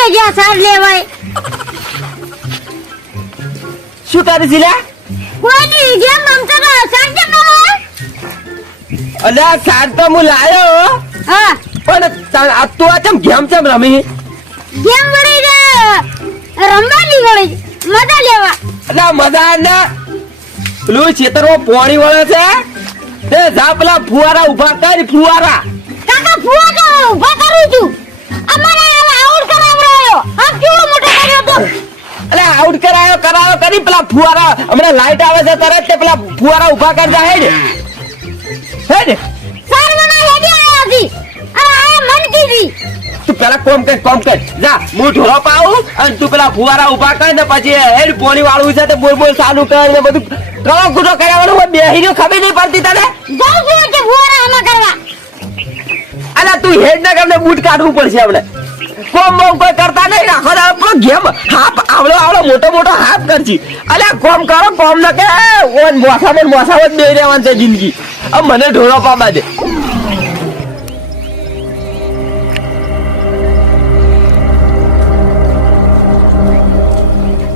છે ગયા સાર લેવાય? શું કરે છે લે કોઈ જેમ મમતા સાર કેમ ન લેવાય સાર તો હું લાયો. હા. પણ તાર આ તું આ ચમ ગેમ ચમ રમી? ગેમ વળી રે રમવાની વળી મજા લેવા. અલે મજા ને. પેલું ખેતરમાં પોણી વળે છે. તે જા પેલા ફુવારા ઊભા કરી ફુવારા. કાકા ફુવા તો ઊભા કરું છું. કેવો મોટો કર્યો તો અલે આઉટ કરાયો કરાયો કરી. પેલા ફુવારા હમણાં લાઈટ આવે છે તરત તે પેલા ફુવારા ઊભા કરતા હે ને હે ને સારવાના હેડી આયો હતી અરે આ મન કીધી. તું પેલા કોમ કર કોમ કર. જા હું ઢોરો પાઉં અને તું પેલા ફુવારા ઊભા કર ને પછી હેડ પોણી વાળું છે તે બોલ બોલ ચાલુ કર ને બધું. કરો ગુનો કર્યા હોય બેહી રહ્યો ખબર નહીં પડતી તને? જાઉં છું કે ફુવારા આમાં કરવા. અલા તું હેડ ના કરને બૂટ કાઢવું પડશે આપણે કોમ કોઈ કરતા નહીં, રાખો દાડો પેલો ગેમ. હાફ, આવડો આવડો, મોટો મોટો હાફ કરજી. અલે કોમ કરો કોમ ન કે ઓન મોસામાં મોસામાં બેહી રહેવાનું છે જિંદગી. આ મને ઢોળો પાવા દે.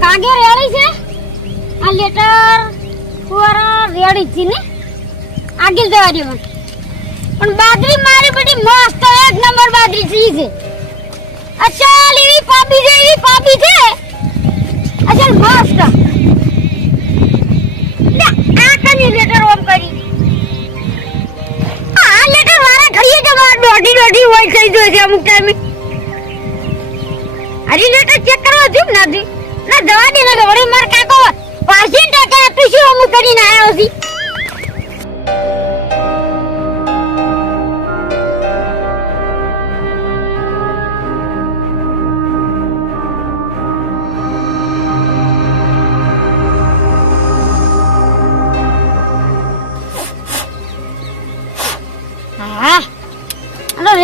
કાગે રેડી છે? આ લેટર ફુવારા રેડી છે ને? આગળ જવા દેવા પણ બાદરી મારી બધી મસ્ત એક નંબર બાદરી છે છે. અચલ એવી પાપી છે એવી પાપી છે? આ કની લેટર ઓમ કરી? આ લેટર હોય થઈ જાય છે અમુક ટાઈમે હજી લેટર ચેક કરવા છું ના જવા દે, ના વળી માર કાકો અમુક કરીને આવ્યો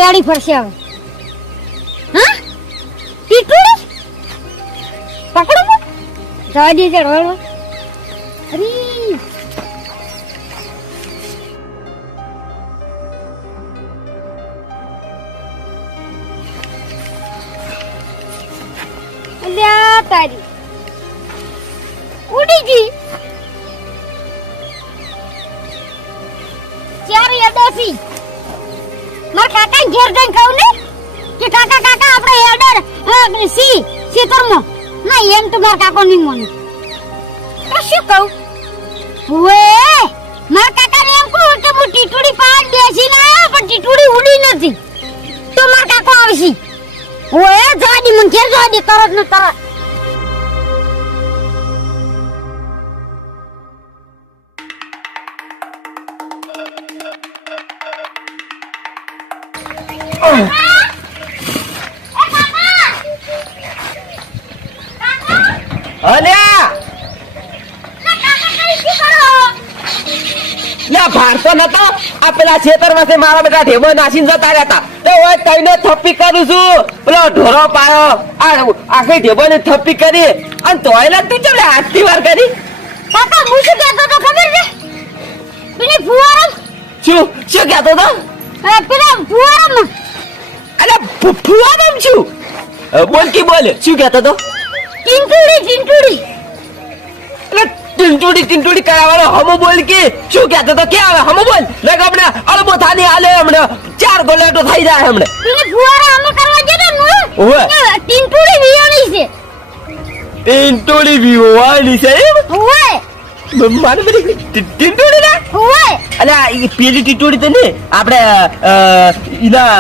રેડી ફરશે હવે. હા? ટીટુડી? પકડો જવા દે છે રોડ ઘેર જઈને કહું ને કે કાકા કાકા, આપણે હેડર સી સીતરમો ના, એમ તો માર કાકો નહીં મને. તો શું કહું? ઓએ માર કાકા ને એમ કહું કે હું ટીટુડી પાડ બેસી ને પણ ટીટુડી ઉડી નથી. તો માર કાકો આવશે. વે જાડી મને ખેતરમાંથી મારા બેટા ઢેબો નાસીને જતા રહેતા. તો હવે તઈને થપ્પી કરું છું. પેલો ઢોરો પાયો. આ આખી ઢેબો ને થપ્પી કરી અને તોય ને તું ચમડે આટલી વાર કરી? કાકા હું શું કહેતો તો ખબર છે? પેલી ફુવારા શું? શું કહેતો તો પેલા ફુવારામાં અલે ફુવાદમ છું. બોલ કી બોલ. શું કહેતો તો ટીંટુડી એટલે ટીંટુડી ટીંટુડી કરાવવાનો હમો બોલ કે? શું કહેતો તો? કે આવે હમો બોલ? ને આપણે અળબો થાની હાલે હમણે. ચાર ગોલેટો થઈ જાય હમણે. પેલી ફુવારા હમો કરવા જતા નું ઓવે. ટીંટુડી વિયાણી છે. ટીંટુડી વિવાની છે એમ? ઓય મારે બધી ટીંટુડી ના? ઓય અને આ ઈ પેલી ટીંટુડી તો ને આપણે ઈના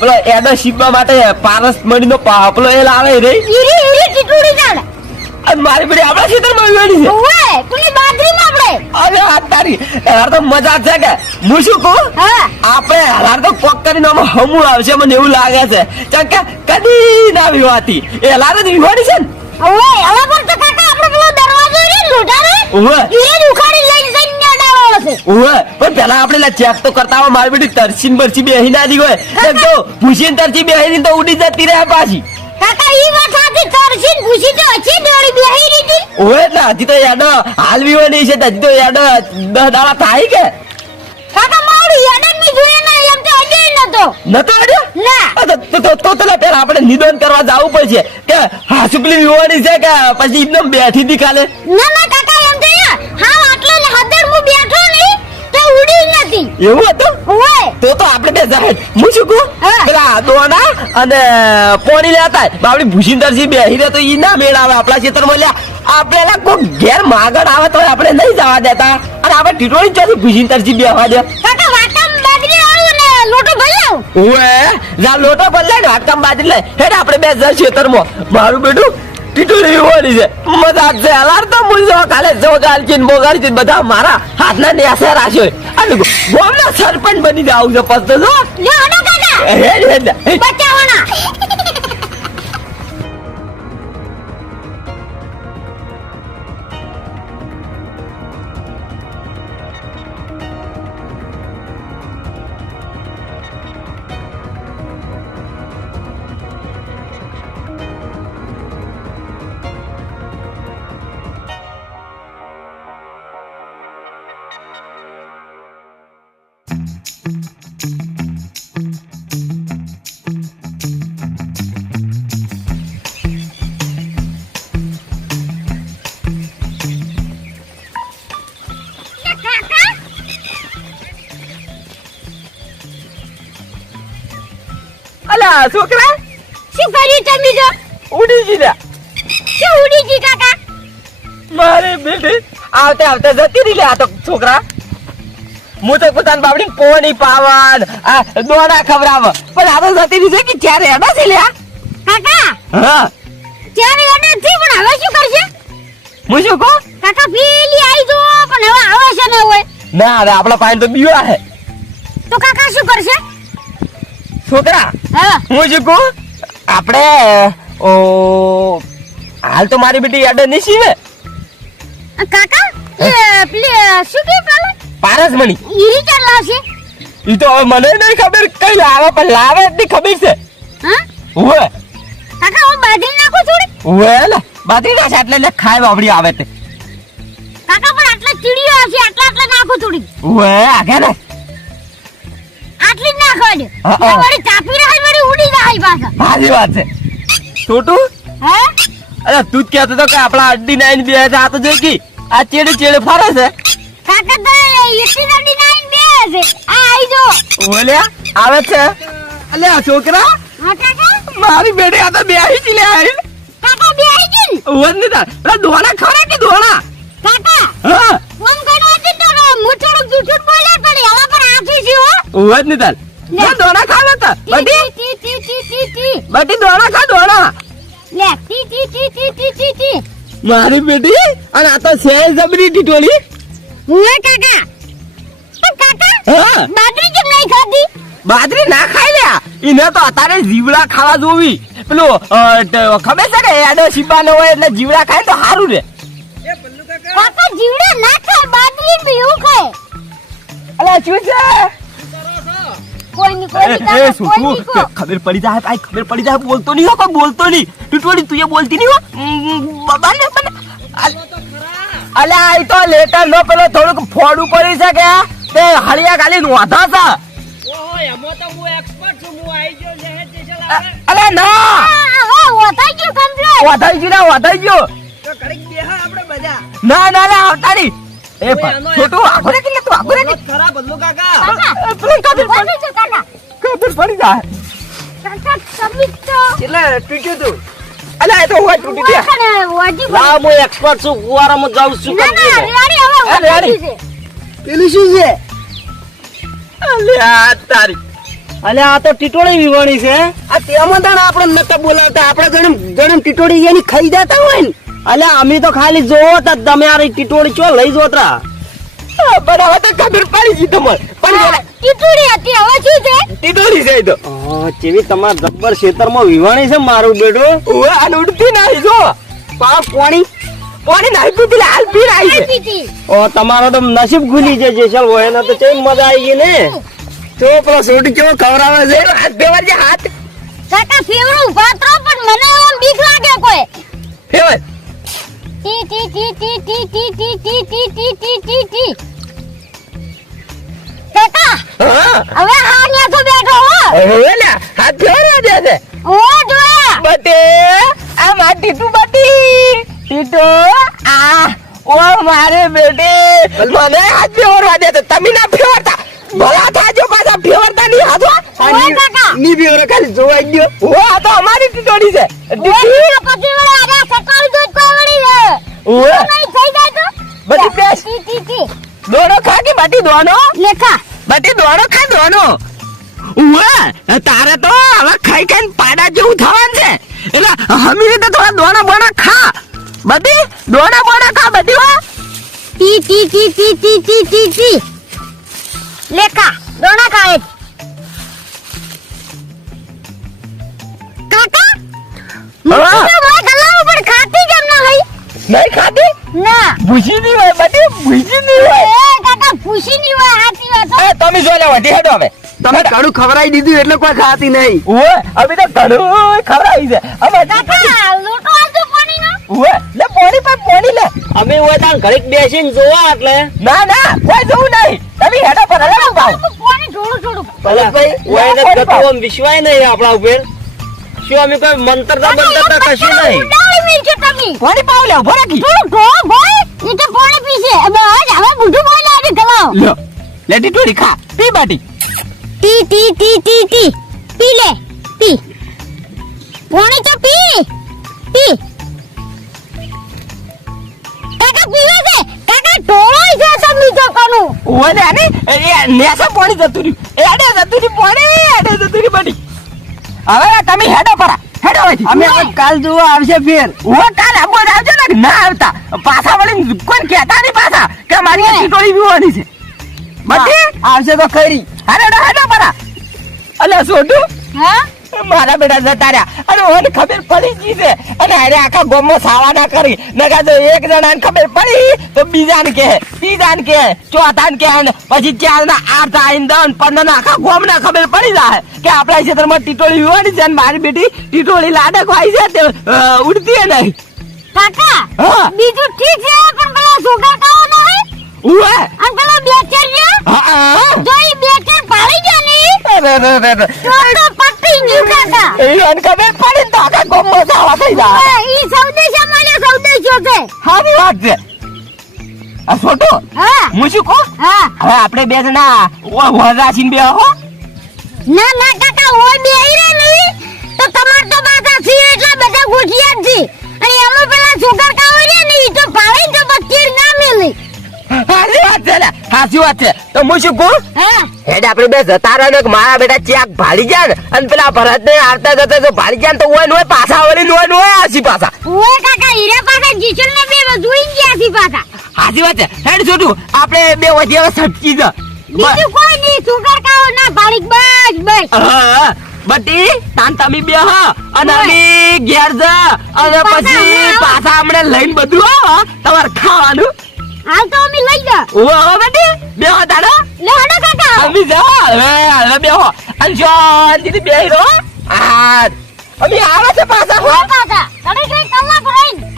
પેલો એના શિપમાં માટે પારસ મણીનો પાપલો એ લાવે રે ઈરી ઈરી ટીટુડી જાણે અને મારી આપણા ખેતરમાં વિવાની છે. ઓય પેલી બાજરીમાં આપણે? અરે આ તારી યાર તો મજા છે કે હું શું કહું? હા. આપણે હાર તો પોક કરીને આમાં હમું આવશે મને એવું લાગે છે. કારણ કે કદી ના વિવાતી એ હાલાર જ વિવાની છે ને? હવે પર તો કાકા આપણે પેલો દરવાજો રે લોઢા રે ઓવે ઉખાડી લઈને જઈને ત્યાં છે. ઓવે પણ પેલા આપણે લા ચેક તો કરતા હોય મારી બેટી તરસીન બરસી બેહી ના દી હોય તો ભૂસીને તરસી બેહી ને તો ઉડી જતી રહે પાછી. કાકા ઈ વાત સાચી તરસીન ભૂસી તો અછી દોડી બેહી રહી હતી ઓય હજી તો યાડો હાલ વિવાની છે હજી તો યાડો દસ દાડા થાય કે? કાકા મારું યાડનની જોઈએ ને એમ તો અડે નતો. નતો અડ્યો? ના. તો તો તો તો પેલા પેલા આપણે નિદાન કરવા જવું પડશે. કે હાસુકલી વિવાની છે કે પછી એકદમ બેઠી હતી કાલે ના ના નથી. એવું હતું? ઓય તો તો આપણે બે જાય હું શું કહું પેલા દોના અને પોણી લેતા બાપડી ભૂષિંદરજી બેહી રહે તો ઈ ના મેળ આવે આપણા ક્ષેત્રમાં લ્યા. આપણે કોઈ ઘેર માગણ આવે તો આપણે નહીં જવા દેતા. અને આપણે ટીટોળી ચોથી ભૂષિંદરજી બેહવા દે. કાકા વાટમ બાજરી આવું ને લોટો ભરી આવું ઓએ જા લોટો બદલાય ને વાટકામ બાજી લે. હેડ આપણે બે જણ ક્ષેત્રમાં મારું બેટું ટીટોળી હોવાની છે. મજા છે. તો કાલે બોગાલચીન બધા મારા હાથના નેસે રાખ્યો અને ગોમના સરપંચ બની જાવ છે. પસ્તો જો. કાકા. છોકરા? શું કર્યું તમે જો ઉડી ગયા શું ઉડી ગઈ કાકા? મારે બેટી આવતે આવતે જતી રહી આ તો છોકરા. હું તો પોતાની બાબડી પોણી પાવન. આ દોડા ખવડાવ. પણ આ તો જતી રહી છે કે ત્યારે એડા છે લ્યા. કાકા હા. ત્યારે એને થી પણ હવે શું કરશે? હું શું કહું? કાકા પેલી આવી જો પણ હવે આવે છે ને હોય. ના હવે આપણા પાસે તો બીવા હે તો કાકા શું કરશે? છોકરા હા. હું શું કહું? આપણે ઓ હાલ તો મારી બેટી યાદ નહીં સીવે. કાકા શું કે પેલા? પારસ મણી ઈરી ચાર લાવશે. ઈ તો હવે મને નહીં ખબર કઈ લાવે પણ લાવે એટલી ખબર છે. હા? ઉવે. કાકા હું બાદરી નાખું થોડી? ઉવે લે બાદરી નાખે એટલે લે ખાય બાબડી આવે તે. કાકા પણ આટલા ચીડીઓ આવશે આટલા આટલા નાખું થોડી. આગે ને. આટલી જ હા, હા. વળી ચાપી રહે વળી ઉડી જાય પાછા. સારી વાત છે. છોટું? હે? અરે તું જ કહેતો હતો કે આપણા અડ્ડી નાઈન બે છે આ તો જોઈ કી આ ચેડે ચેડે ફરે છે. કાકા તો એટલી નડી નાઈન બે છે. આ આઈ જો. બોલ્યા આવે છે? અલે આ છોકરા? હા કાકા? મારી બેટી આ તો બેહી જ લે આઈ કાકા બે આઈ ગઈ વંદિતા અરે દોણા ખરા કે દોણા? કાકા હા. ફોન હતી તો હું થોડુંક જૂઠું બોલ્યા પણ હવે પણ આખી છે હો. ઉવે જ નહીં લે. લે દોણા ખાવે તો બટી ટી ટી ટી ટી ટી બટી દોણા ખા દોણા. લે ટી ટી ટી ટી ટી ટી ટી. મારી બેટી? અને આ તો છે જબરી ટીટોળી. હું કાકા. પણ કાકા હા. કેમ નહીં ખાધી? બાદરી ના ખાઈ લ્યા એને તો અતારે જીવડા ખાવા જોવી. પેલું ખબર છે ને એનો શીબાનો હોય એટલે જીવડા ખાય તો સારું રે. કાકા જીવડા ના ખાય બાદરી બી ખાય. અલા શું છે? ખબર પડી જાય ભાઈ ખબર પડી જાય બોલતો નહીં હો કોઈ બોલતો નહીં. તું બોલતી નહીં હો. ઉમ, બાબા ને મને આ તો લેટર નો પેલો થોડુંક ફોડું કરી છે કે તે હળિયા ગાલી નોંધા છે? ઓહો એમાં તો હું expert છું. હું આઈ ગયો લહેર સ્ટેશન આવે. અલ્યા ના! ગયું ગયું વધાઈ ગયું. ના ના ના આવતા નહીં એ છોટું એક- આગળ કે તું આખો રે ખરા બદલો કાકા. કાકા પેલું પડી જા કાકા. કબીર પડી જા કાકા સબમિટ તો એટલે તૂટ્યું તું. અલ્યા એ તો હોય તૂટી ગયા. વાંખને હું expert છું. ફુવારામાં જાઉં છું. ના ના રેડી હવે રેડી. છે. પેલું શું છે? અલ્યા તારી. અલે આ તો ટીટોળી વિવાણી છે. આ તેમાં તાણ આપણે નતા બોલાવતા. આપણે ગણમ ગણમ ટીટોળી એની ખાઈ જતા હોય ને. અલે અમે તો ખાલી જોવો તા તમે આ ટીટોળી ચો લઈ જો ત્રા પણ હવે તો ખબર પડી ગઈ તમાર. પણ ટીટોળી હતી હવે શું છે? ટીટોળી છે તો. ચેવી તમાર જબ્બર ખેતરમાં વિવાણી છે મારું બેટું. ઓએ આને ઉડતી નહીં જો. પા પાણી. પાણી નાઈ પીતી હાલ પીને આવી છે. ઓ તમારો તો નસીબ ખુલી છે જેસલ હોય ને તો ચેમ મજા આવી ગઈ ને? તો પેલો સોટી કેવો ખવરાવે છે? હાથ બેવાર જે હાથ. કાકા ફેવરું પાત્રો પણ મને એમ બીક લાગે કોઈ. ફેવર ટી ટી ટી ટી ટી ટી ટી ટી ટી ટી ટી ટી કાકા. હવે હા ન્યા તો બેઠો હો હવે ને હાથ ફેરવા દે છે ઓ જોયા બટે આ માર ટીટુ બટી ટીટુ આ ઓ મારે બેટે મને હાથ ફેરવા દે છે તમે ના ફેરતા ભલા થાજો પાછા ફેરતા નહીં હાથો આ કાકા. ની બી ખાલી જોવા જ ઓ આ તો અમારી ટીટોડી છે. ઓય પછી વળે અરે સકાળ દૂધ પાવડી લે ઓએ થઈ જાય તો? બધી પેસ ટી ટી ટી દોડો ખા કે બટી દોનો લેખા. બટી દોડો ખા દોનો ઉવે તારે તો હવે ખાઈ ખાઈને પાડા જેવું થવાનું છે. એટલે હમીરે તો થોડા દોણા બોણા ખા. બધી દોણા બોણા ખા બધી વા ટી ટી ટી ટી ટી ટી ટી ટી લેખા દોણા ખાય કાકા? મને તો પણ ખાતી નહીં ખાધી? ના. ભૂસી નહીં હોય બધી ભૂસી નહીં હોય. એ કાકા ભૂસી ની હોય હાથી વાત હો. એ તમે જો લે વટી હેડો હવે. તમે ઘણું ખવરાઈ દીધું એટલે કોઈ ખાતી નહીં. ઉવે અભી તો ઘણું ખવરાઈ છે. અમે કાકા લોટો આજો પાણી નો. ઉવે લે પાણી પર પાણી લે. અમે હોય તાણ ઘડીક બેસીને જોવા એટલે. ના ના કોઈ જોવું નહીં. તમે હેડો પર હલાવો ભાવ પાણી થોડું થોડું પલકભાઈ હોય એને ગતું વિશ્વાય નહીં આપણા ઉપર. શું અમે કોઈ મંતરતા બંતરતા કશું નહીં? ઉડાડી પાણી પાવ લે ઊભો રાખી. તું ગો ભાઈ. એ તો પાણી પીશે. બસ હવે બુઢું બોલે આજે ગલાવ. લ્યો લેટી ટોડી ખા. પી બાટી. ટી ટી ટી ટી ટી. પી લે પી. પાણી તો પી. પી. કાકા પીવે છે? કાકા ઢોળાય છે તમે તો કનું ને આને એ નેસા પાણી જતું રહ્યું. એડે જતું રહ્યું પાણી એડે જતું રહ્યું બાટી. હવે તમે હેડો પરા. હેડો. અમે કાલ જો આવશે ફેર. ઓ કાલ આબો આવજો ને ના આવતા. પાછા વળી કોઈ કહેતા નહીં પાછા કે મારી આ ટીટોડી પીવાની છે. બધી? આવશે તો ખરી. હેડો હેડો પરા. અલે સોટું હા? મારા બેટા જતા રહ્યા. અને મને ખબર પડી ગઈ છે. અને અરે આખા ગોમો સાવા ના કરી. નકા તો એક જણાને ખબર પડી તો બીજાને કહે. ત્રીજાને કહે ચોથાને કહે અને પછી ચાર ના આઠ આઈને દસ પંદર ના આખા ગામને ખબર પડી જાય કે આપણા ક્ષેત્રમાં ટીટોળી વિવાની છે. અને મારી બેટી ટીટોળી લાડક હોય છે. તે ઉડતી નહીં. કાકા બીજું ઠીક છે પણ પેલા સુગર કાવો ના હે ઉવે અને પેલા બેચર છે હા. જો ઈ બેચર પાડી ગયા નહીં? અરે, અરે, અરે, પતી ગયું કાકા એને ખબર પડી તો આખા થઈ જાય હા, ઈ સૌદેશ અમારે સૌદેશો છે સારી વાત છે આ છોટો હા હું શું કહું હા હવે આપણે બે જણા વરાસીને બે હો ના ના કાકા હોય બે રે નહીં તો તમાર તો બાધા છે એટલા બધા ગોઠિયા છે અને એમાં પેલા સુગર કાવો રે ને તો પાડી તો બત્તીર ના મેલી વાત છે સાચી વાત છે. તો હું શું કહું હેડ આપણે બે જતા રહો ને મારા બેટા ચેક ભાડી જાય ને અને પેલા ભરત ને આવતા જતા જો ભાડી જાય ને તો ઓય ને પાછા વળી નોય નોય આસી પાછા. ઓય કાકા હીરા પાસે જીસલ ને બે જોઈ ગયા છે પાછા. સાચી વાત છે. હેડ છોટું આપણે બે વચ્ચે સટકી જ. બીજું કોઈ નહીં સુગર કાવો ના પાડી બસ બસ. બટી તાન તમે બે હા અને અમે ઘેર જા. અને પછી પાછા હમણે લઈને બધું તમારે ખાવાનું. હાલ તો અમે લઈ જા. ઓ હવે બેટી. બે હો તારો. લે હડો કાકા. અમે જા હવે હવે બે હો અને રહો. આ અમે આવે છે પાછા હો. હો તને કઈ કલાક રહીને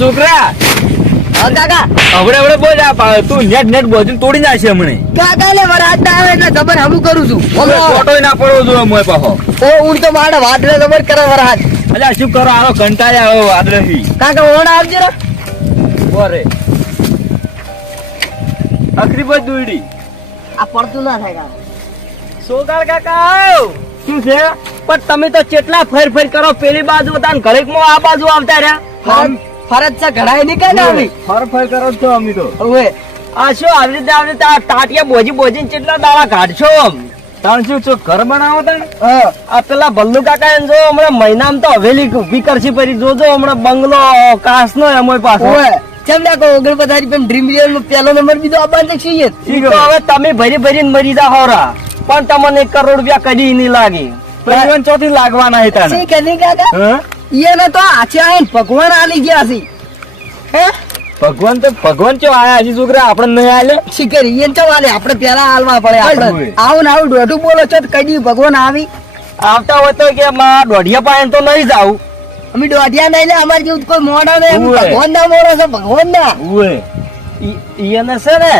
છોકરા. હા કાકા. હવે હવે બોલ આ તું નેટ નેટ બોજન તોડી નાખશે હમણે. કાકા લે વરાત ના આવે એટલે ખબર હમું કરું છું. ના પડવો જોઈએ મોય પાછો ઓ ઉડ તો મારે વાદળે ખબર કરે વરાત અલ્યા શું કરો? આનો કંટાળ્યા હવે વાદળથી. કાકા ઓણ આવજો ને બોરે આખરી પર દોડી આ પડતું ના થાય કાકા. સોગાળ કાકા શું છે? પણ તમે તો કેટલા ફેર ફેર કરો પેલી બાજુ હતા ને ઘડીકમાં આ બાજુ આવતા રહ્યા? ફરજ છે ઘડાય નહીં કઈ આવી. ફર ફર કરો છો અમે તો. ઓએ આ શું આવી રીતે આવી રીતે ટાટિયા બોજી બોજીને કેટલા દાડા કાઢશો આમ? તાણ શું છો ઘર બનાવો તાણ? આ પેલા ભલ્લુ કાકા એમ જો હમણાં મહિનામાં તો હવેલી ઊભી કરશી પરી જોજો હમણાં બંગલો કાસ નો એમ પાછો. કેમ નાખો ઓગણપચાસ રૂપિયા ડ્રીમ રિયલ નો પહેલો નંબર બીજો આબાન છીએ તો હવે તમે ભરી ભરીને મરી જા હોરા. પણ તમને એક કરોડ રૂપિયા કદી નહીં લાગે. ચોથી લાગવાના હતા ને કાકા? હા? એને તો આછે આવીને ભગવાન આલી ગયા છે. હે? ભગવાન તો ભગવાન ચો આયા હજી છોકરા? આપણે નહીં આલે? શીખર એને ચો આલે? આપણે પેલા હાલવા પડે આપણે. આવું ને આવું દોઢું બોલો છો કઈ દી ભગવાન આવી? આવતા હોય તો કે માં દોઢિયા પાસે તો નહીં જાવ અમે દોઢિયા નહીં લે અમારે જેવું કોઈ મોડા નહીં. ભગવાન ના મોડો છે ભગવાન ના. ઈયને છે ને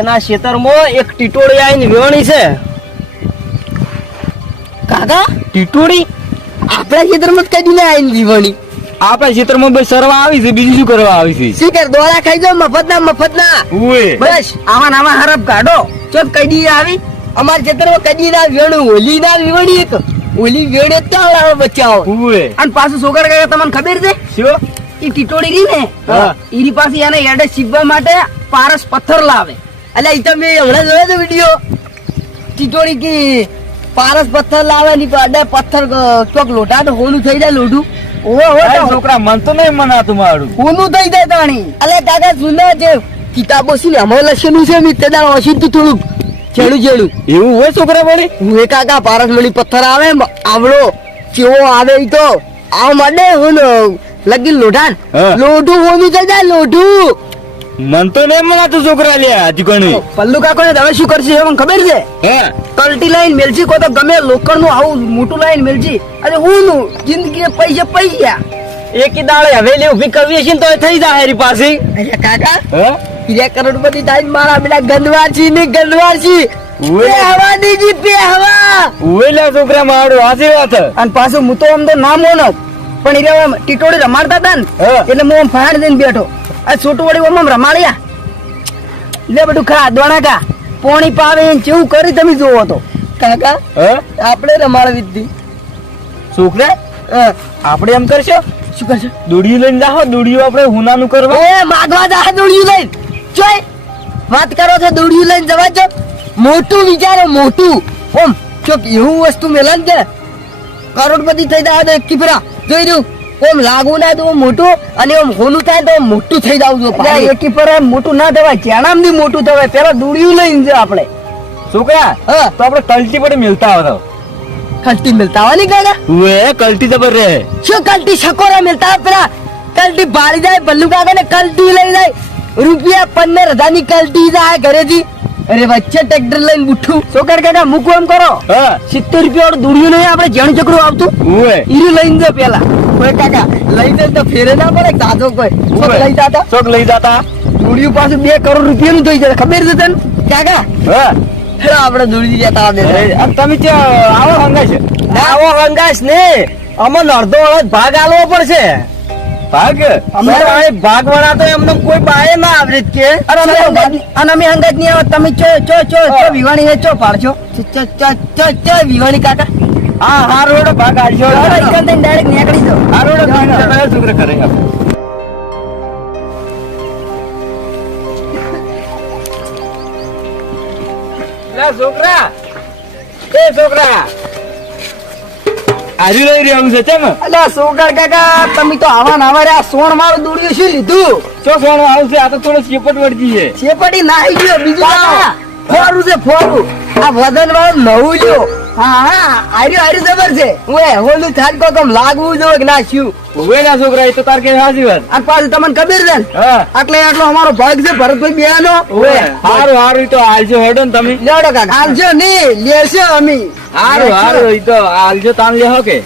એના ખેતરમાં એક ટીટોળી આવીને વેણી છે. કાકા? ટીટોળી? આપણા ખેતરમાં ના આવીને જીવણી આપણા ખેતરમાં બસ સરવા આવી છે બીજું શું કરવા આવી છે? શીખર દોરા ખાઈ જાવ મફત ના મફત ના. બસ આવા નાવા હરફ કાઢો. ચોક કદી આવી? અમારા ખેતરમાં કદી ના વેણું હોલી ના વેણી એક. હોલી વેણે ત્યાં લાવે બચ્ચાઓ. અને પાછું સોગર ગયા તમને ખબર છે? શું? ઈ ટીટોડી ગઈ ને. ઈરી પાસે એને એડે શીખવા માટે પારસ પથ્થર લાવે. એટલે ઈ તમે હમણાં જોયો તો વીડિયો? ટીટોડી કી પારસ પથ્થર લાવે ની અડે પથ્થર ચોક લોટા તો હોલું થઈ જાય લોઢું. છોકરા મન તો નહીં મનાતું મારું. હોનું થઈ જાય તાણી. અલે કાકા સુના જે કિતાબો છે ને અમારે લખેલું છે મિત્ર દાળ ઓછી તું થોડુંક છેડું છેડું એવું હોય છોકરા વળી? હું એ કાકા પારસ મળી પથ્થર આવે આવડો ચેવો આવે તો. આવ માંડે હું લગી લોઢાન. લોઢું હોલું થઈ જાય લોઢું. મન તો નહીં મનાતું છોકરા લે હજી કોને પલ્લુ કાકો ને હવે શું કરશે એ મને ખબર છે? હે? કલ્ટી લાઈન મેલજી કો તો ગમે લોખંડનું આવું મોટું લાઈન મેલજી. અરે હું નું જિંદગી પૈસા પૈસા એકી દાડે હવેલી ઊભી કરવી છે તો થઈ જાય એરી પાસે અરે કાકા હે? હીરા કરોડપતિ થાય મારા પેલા ગંદવારસી ને ગંદવારસી ઓય. પે હવા દીજી પે હવા ઉએ છોકરા મારો હાચી વાત અને પાછું હું તો આમ તો ના મોનો પણ હીરા ટીટોડી રમાડતા હતા ને એટલે હું ફાડ દઈને બેઠો. આ છોટું વળી આમ રમાડ્યા લે બધું ખા દોણાકા પોણી પાવે ને કેવું કરી તમે જોવો તો. કાકા હે? આપણે રમાડવી હતી છોકરા આપણે એમ કરશો? શું કરશો? દોડીયું લઈને જાહો દોડીયું આપણે હુનાનું કરવા. એ માગવા જા દોડ્યું લઈને. જોય વાત કરો છો દોડ્યું લઈને જવા જો મોટું વિચારો મોટું. ઓમ ચોક એવું વસ્તુ મેલન કે? કરોડપતિ થઈ જાય કિપરા. જોઈ રહ્યું? ઓમ લાગુ ના તો મોટું અને ઓમ હોનું થાય તો મોટું થઈ જાવ જો એકી પર મોટું ના થવાય ચેણામથી મોટું થવાય પેલા દોડ્યું લઈને જો આપણે. છોકરા હા. તો આપણે કલ્ટી પડે મિલતા હતો કલ્ટી મિલતા હોય ને કાકા ઉએ કલ્ટી જબર રહે. શું કલ્ટી સકોરા મિલતા પેલા? કલ્ટી ભાળી જાય બલ્લુ કાકા ને કલ્ટી લઈ જાય. રૂપિયા પંદર હજારની કલ્ટી જાય ઘરેથી. અરે વચ્ચે ટ્રેક્ટર લઈને બુઠ્ઠું છોકર કાકા મૂકવું એમ કરો. હા. સિત્તેર રૂપિયા વાળું દોડ્યું નહીં આપણે જેણું ચકરું આવતું ઉએ ઈરું લઈને જો પેલા. કોઈ કાકા લઈ જાય તો ફેરે ના પડે દાદો કોઈ. શોક લઈ જાતા. ચોક લઈ જતા. દોડ્યું પાછું બે કરોડ રૂપિયા નું થઈ જાય ખબર છે તને? કાકા. હા. આપણે દુડી જતા આવે તમે ચો આવો હંગાશ આવો હંગાશ ને. અમને અડધો અડધ ભાગ આલવો પડશે. ભાગ? અમે ભાગ વાળા તો એમને કોઈ બાએ ના આવડે જ કે. અરે અમે હંગાત અને અમે અંગત નહીં આવે. તમે ચો ચો ચો ચો વિવાણી હે ચો પાડજો ચો ચો ચ ચ વિવાણી કાકા. હા હા રોડ ભાગ થઈને ડાયરેક્ટ નીકળી જાઓ. હા રોડ શુક્ર કરે. આપણે. છોકરા. એ છોકરા. હારી લઈ રહ્યો છે ચમ અલ્યા સોગર કાકા તમે તો આવા ને રહ્યા. સોણ મારું દોડ્યું શું લીધું? ચો સોનો છે આ તો થોડો ચેપટ વળતી છે. ચેપટી નાહી ગયો બીજું ફોરું છે ફોરું આ વજન વાળું નવું લ્યો. હા હા આર્યું આર્યું જબર છે. ઓએ હોલું થાજ કો કમ લાગવું જોઈએ કે ના શું? ઉભે ના છોકરા એ તો તાર કે સાચી વાત પાછું તમને ખબર છે ને? આટલો અમારો ભાગ છે ભરતભાઈ બેનો. ઓએ હારું હારું તો હાલજો હેડો ને તમે. લેડો કાકા. હાલજો નહીં લેશે અમે. હારું હારું તો હાલજો તાન લેહો કે?